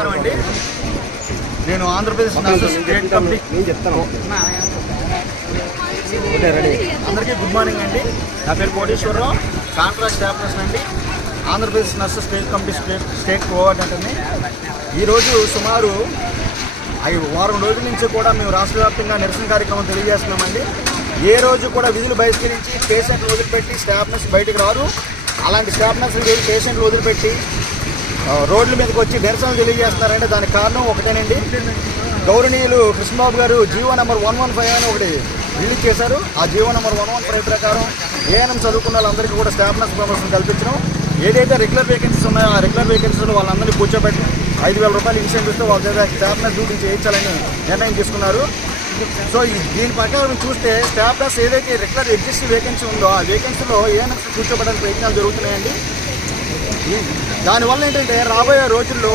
అండి నేను Andhra Pradesh nurses state committee అందరికీ గుడ్ మార్నింగ్ అండి. నా పేరు కోటేశ్వరరావు, కాంట్రాక్ట్ స్టాఫ్ నర్స్ అండి. Andhra Pradesh nurses state committee state కోఆర్డినేటర్ని. ఈరోజు సుమారు 5 వారం రోజుల నుంచి కూడా మేము రాష్ట్ర వ్యాప్తంగా నిరసన కార్యక్రమం తెలియజేస్తున్నామండి. ఏ రోజు కూడా విధులు బహిష్కరించి పేషెంట్లు వదిలిపెట్టి స్టాఫ్ నర్స్ బయటకు రారు. అలాంటి స్టాఫ్ నర్స్ పేషెంట్లు వదిలిపెట్టి రోడ్ల మీదకి వచ్చి నిరసనలు తెలియజేస్తున్నారంటే దానికి కారణం ఒకటేనండి. గౌరవనీయులు కృష్ణబాబు గారు జీవో నెంబర్ 115 అని ఒకటి రిలీజ్ చేశారు. ఆ జీవో నెంబర్ 115 ప్రకారం ఏఎన్ఎం చదువుకున్న వాళ్ళందరికీ కూడా స్టాఫ్ నర్స్ ప్రమోషన్ కల్పించడం. ఏదైతే రెగ్యులర్ వేకెన్సీస్ ఉన్నాయో ఆ రెగ్యులర్ వేకెన్సీలో వాళ్ళందరినీ కూర్చోబెట్టి 5,000 రూపాయలు ఇన్సెంటివ్స్తో వాళ్ళ దగ్గర స్టాఫ్ నర్స్ డ్యూటీ చేయించాలని నిర్ణయం తీసుకున్నారు. సో దీని ప్రకారం చూస్తే స్టాఫ్ నర్స్ ఏదైతే రెగ్యులర్ ఎగ్జిస్టింగ్ వేకెన్సీ ఉందో ఆ వేకెన్సీలో ఏఎన్ఎంస్ కూర్చోబెట్టడానికి ప్రయత్నాలు జరుగుతున్నాయండి. దానివల్ల ఏంటంటే రాబోయే రోజుల్లో